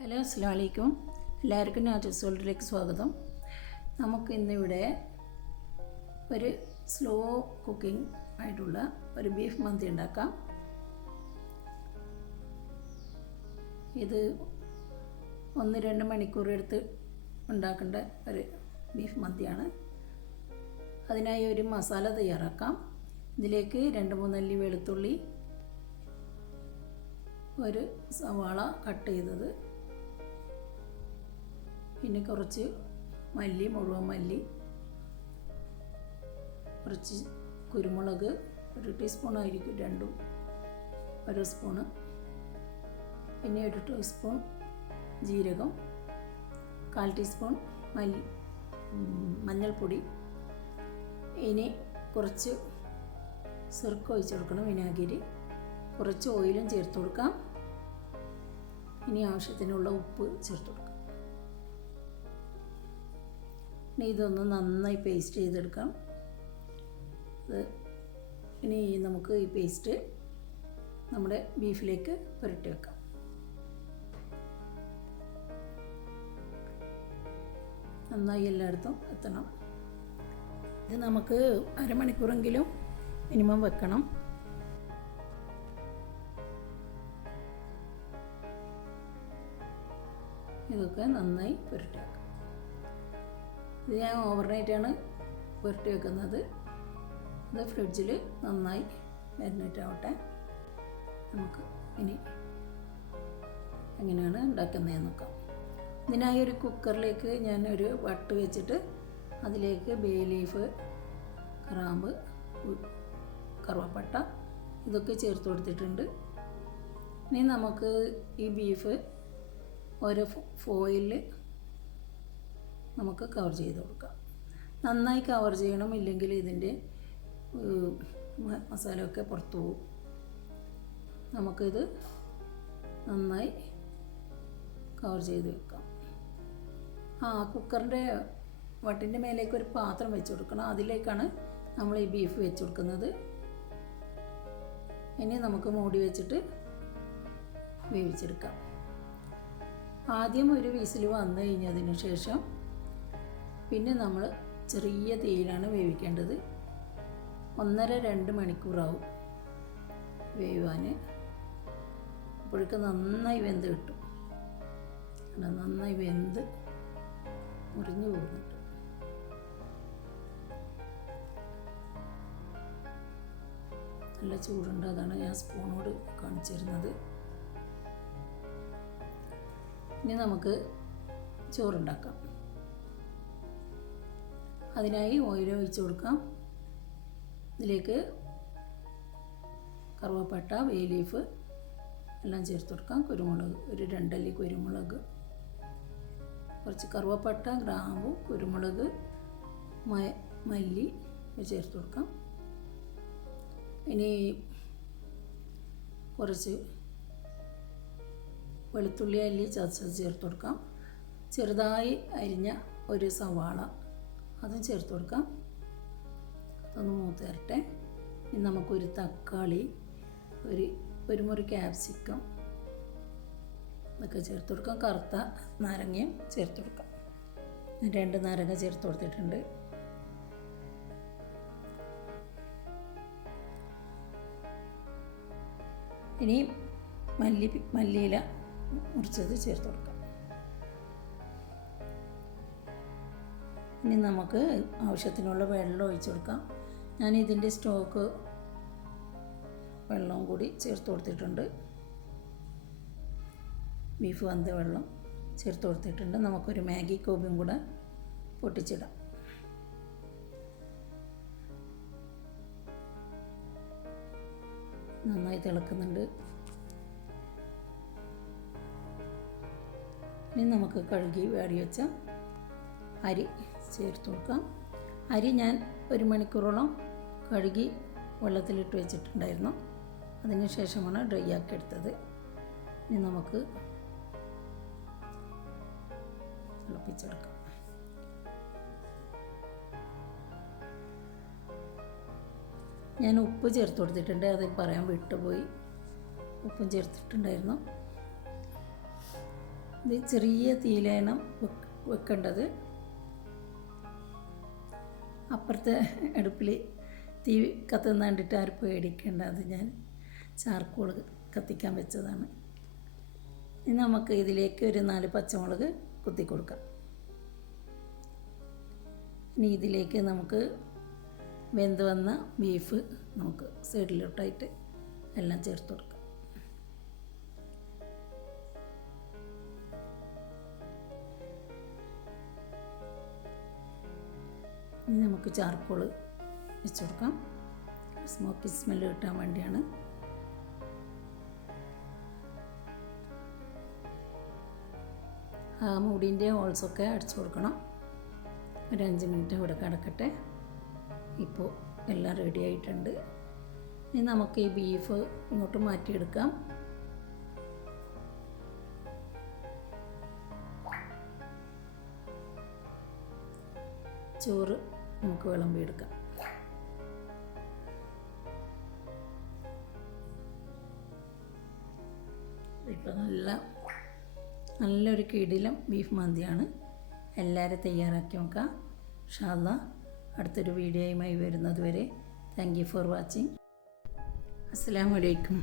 Hello അസ്സലാമു അലൈക്കും. എല്ലാവർക്കും നാച്ചുറൽസ് വേൾഡിലേക്ക് സ്വാഗതം. നമുക്ക് ഇന്നിവിടെ ഒരു സ്ലോ കുക്കിംഗ് ആയിട്ടുള്ള ഒരു ബീഫ് മന്തി ഉണ്ടാക്കാം. ഇത് 1-2 മണിക്കൂർ എടുത്ത് ഉണ്ടാക്കേണ്ട ഒരു ബീഫ് മന്തിയാണ്. അതിനായി ഒരു മസാല തയ്യാറാക്കാം. ഇതിലേക്ക് 2-3 അല്ലി വെളുത്തുള്ളി, ഒരു സവാള കട്ട് ചെയ്തത്, പിന്നെ കുറച്ച് മല്ലി, മുഴുവൻ മല്ലി, കുറച്ച് കുരുമുളക്, 1 ടീസ്പൂൺ ആയിരിക്കും രണ്ടും, 1 സ്പൂണ്, പിന്നെ 1 ടീസ്പൂൺ ജീരകം, 1/4 ടീസ്പൂൺ മഞ്ഞൾപ്പൊടി. ഇനി കുറച്ച് സിർക്ക ഒഴിച്ച് കൊടുക്കണം, വിനാഗിരി, കുറച്ച് ഓയിലും ചേർത്ത് കൊടുക്കാം. ഇനി ആവശ്യത്തിനുള്ള ഉപ്പ് ചേർത്ത് കൊടുക്കാം. ഇനി ഇതൊന്ന് നന്നായി പേസ്റ്റ് ചെയ്തെടുക്കാം. ഇനി നമുക്ക് ഈ പേസ്റ്റ് നമ്മുടെ ബീഫിലേക്ക് പുരട്ടി വെക്കാം. നന്നായി എല്ലായിടത്തും എത്തണം. ഇത് നമുക്ക് അരമണിക്കൂറെങ്കിലും മിനിമം വെക്കണം. ഇതൊക്കെ നന്നായി പുരട്ടി വെക്കാം. ഇത് ഞാൻ ഓവർനൈറ്റാണ് പുരട്ടി വെക്കുന്നത്. ഇത് ഫ്രിഡ്ജിൽ നന്നായി മാരിനേറ്റ് ആവട്ടെ. നമുക്ക് ഇനി എങ്ങനെയാണ് ഉണ്ടാക്കുന്നതെന്ന് നോക്കാം. ഇതിനായി ഒരു കുക്കറിലേക്ക് ഞാൻ ഒരു വട്ട് വെച്ചിട്ട് അതിലേക്ക് ബേ ലീഫ്, ഗ്രാമ്പ്, കറുവപ്പട്ട ഇതൊക്കെ ചേർത്ത് കൊടുത്തിട്ടുണ്ട്. ഇനി നമുക്ക് ഈ ബീഫ് ഓരോ ഫോയിലിൽ നമുക്ക് കവർ ചെയ്ത് കൊടുക്കാം. നന്നായി കവർ ചെയ്യണം, ഇല്ലെങ്കിൽ ഇതിൻ്റെ മസാലയൊക്കെ പുറത്തു പോകും. നമുക്കിത് നന്നായി കവർ ചെയ്ത് വെക്കാം. കുക്കറിൻ്റെ വട്ടിൻ്റെ മേലേക്ക് ഒരു പാത്രം വെച്ച് കൊടുക്കണം. അതിലേക്കാണ് നമ്മൾ ഈ ബീഫ് വെച്ച് കൊടുക്കുന്നത്. ഇനി നമുക്ക് മൂടി വെച്ചിട്ട് വേവിച്ചെടുക്കാം. ആദ്യം ഒരു വിസിൽ വന്നു കഴിഞ്ഞതിന് ശേഷം പിന്നെ നമ്മൾ ചെറിയ തീയിലാണ് വേവിക്കേണ്ടത്. 1.5-2 മണിക്കൂറാവും വേവാൻ. അപ്പോഴേക്ക് നന്നായി വെന്ത് കിട്ടും. നന്നായി വെന്ത് മുറിഞ്ഞു പോകുന്നുണ്ട്. നല്ല ചൂടുണ്ട്, അതാണ് ഞാൻ സ്പൂണോട് കാണിച്ചു തരുന്നത്. ഇനി നമുക്ക് ചോറുണ്ടാക്കാം. അതിനായി ഓയിൽ ഒഴിച്ച് കൊടുക്കാം. ഇതിലേക്ക് കറുവപ്പട്ട, ബേ ലീഫ് എല്ലാം ചേർത്ത് കൊടുക്കാം. കുരുമുളക്, ഒരു 2 അല്ലി കുരുമുളക്, കുറച്ച് കറുവപ്പട്ട, ഗ്രാമ്പു, കുരുമുളക്, മല്ലി ചേർത്ത് കൊടുക്കാം. ഇനി കുറച്ച് വെളുത്തുള്ളി അല്ലി ചതച്ചത് ചേർത്ത് കൊടുക്കാം. ചെറുതായി അരിഞ്ഞ ഒരു സവാള അതും ചേർത്ത് കൊടുക്കാം. അതൊന്ന് മൂത്ത് വരട്ടെ. ഇനി നമുക്കൊരു തക്കാളി, ഒരു മുറി ക്യാപ്സിക്കം ഇതൊക്കെ ചേർത്ത് കൊടുക്കാം. കറുത്ത നാരങ്ങയും ചേർത്ത് കൊടുക്കാം. 2 നാരങ്ങ ചേർത്ത് കൊടുത്തിട്ടുണ്ട്. ഇനി മല്ലിയില മുറിച്ചത് ചേർത്ത് കൊടുക്കാം. ഇനി നമുക്ക് ആവശ്യത്തിനുള്ള വെള്ളം ഒഴിച്ച് കൊടുക്കാം. ഞാൻ ഇതിൻ്റെ സ്റ്റോക്ക് വെള്ളവും കൂടി ചേർത്ത് കൊടുത്തിട്ടുണ്ട്. ബീഫ് വെന്ത വെള്ളം ചേർത്ത് കൊടുത്തിട്ടുണ്ട്. നമുക്കൊരു മാഗി ക്യൂബും കൂടെ പൊട്ടിച്ചിടാം. നന്നായി തിളക്കുന്നുണ്ട്. ഇനി നമുക്ക് കഴുകി വാടി വെച്ച അരി ചേർത്ത് കൊടുക്കാം. അരി ഞാൻ 1 മണിക്കൂറോളം കഴുകി വെള്ളത്തിലിട്ട് വെച്ചിട്ടുണ്ടായിരുന്നു. അതിന് ശേഷമാണ് ഡ്രൈ ആക്കി എടുത്തത്. ഇനി നമുക്ക് തിളപ്പിച്ചെടുക്കാം. ഞാൻ ഉപ്പ് ചേർത്ത് കൊടുത്തിട്ടുണ്ട്, അത് പറയാൻ വിട്ടുപോയി. ഉപ്പും ചേർത്തിട്ടുണ്ടായിരുന്നു. ഇത് ചെറിയ തീയിലാണ് വെക്കേണ്ടത്. അപ്പുറത്തെ അടുപ്പിൽ തീ കത്തുന്ന കണ്ടിട്ട് ആരും പേടിക്കേണ്ട. അത് ഞാൻ ചാർക്കോൾ കത്തിക്കാൻ വെച്ചതാണ്. ഇനി നമുക്ക് ഇതിലേക്ക് ഒരു 4 പച്ചമുളക് കുത്തി കൊടുക്കാം. ഇനി ഇതിലേക്ക് നമുക്ക് വെന്ത് വന്ന ബീഫ് നമുക്ക് സൈഡിലോട്ടായിട്ട് എല്ലാം ചേർത്ത് കൊടുക്കാം. ഇനി നമുക്ക് ചാർക്കോൾ വെച്ച് കൊടുക്കാം. സ്മോക്കി സ്മെല്ല് കിട്ടാൻ വേണ്ടിയാണ്. ആ മൂടിൻ്റെ ഹോൾസൊക്കെ അടച്ചു കൊടുക്കണം. ഒരു 5 മിനിറ്റ് ഇവിടെ കിടക്കട്ടെ. ഇപ്പോൾ എല്ലാം റെഡി ആയിട്ടുണ്ട്. ഇനി നമുക്ക് ഈ ബീഫ് ഇങ്ങോട്ട് മാറ്റിയെടുക്കാം. ചോറ് നമുക്ക് വിളമ്പിയെടുക്കാം. ഇപ്പം നല്ലൊരു കിടിലം ബീഫ് മന്തിയാണ്. എല്ലാവരും തയ്യാറാക്കി നോക്കാം. ഇൻഷാ അല്ലാഹ് അടുത്തൊരു വീഡിയോയുമായി വരുന്നത് വരെ താങ്ക് യു ഫോർ വാച്ചിങ്. അസ്സലാമു അലൈക്കും.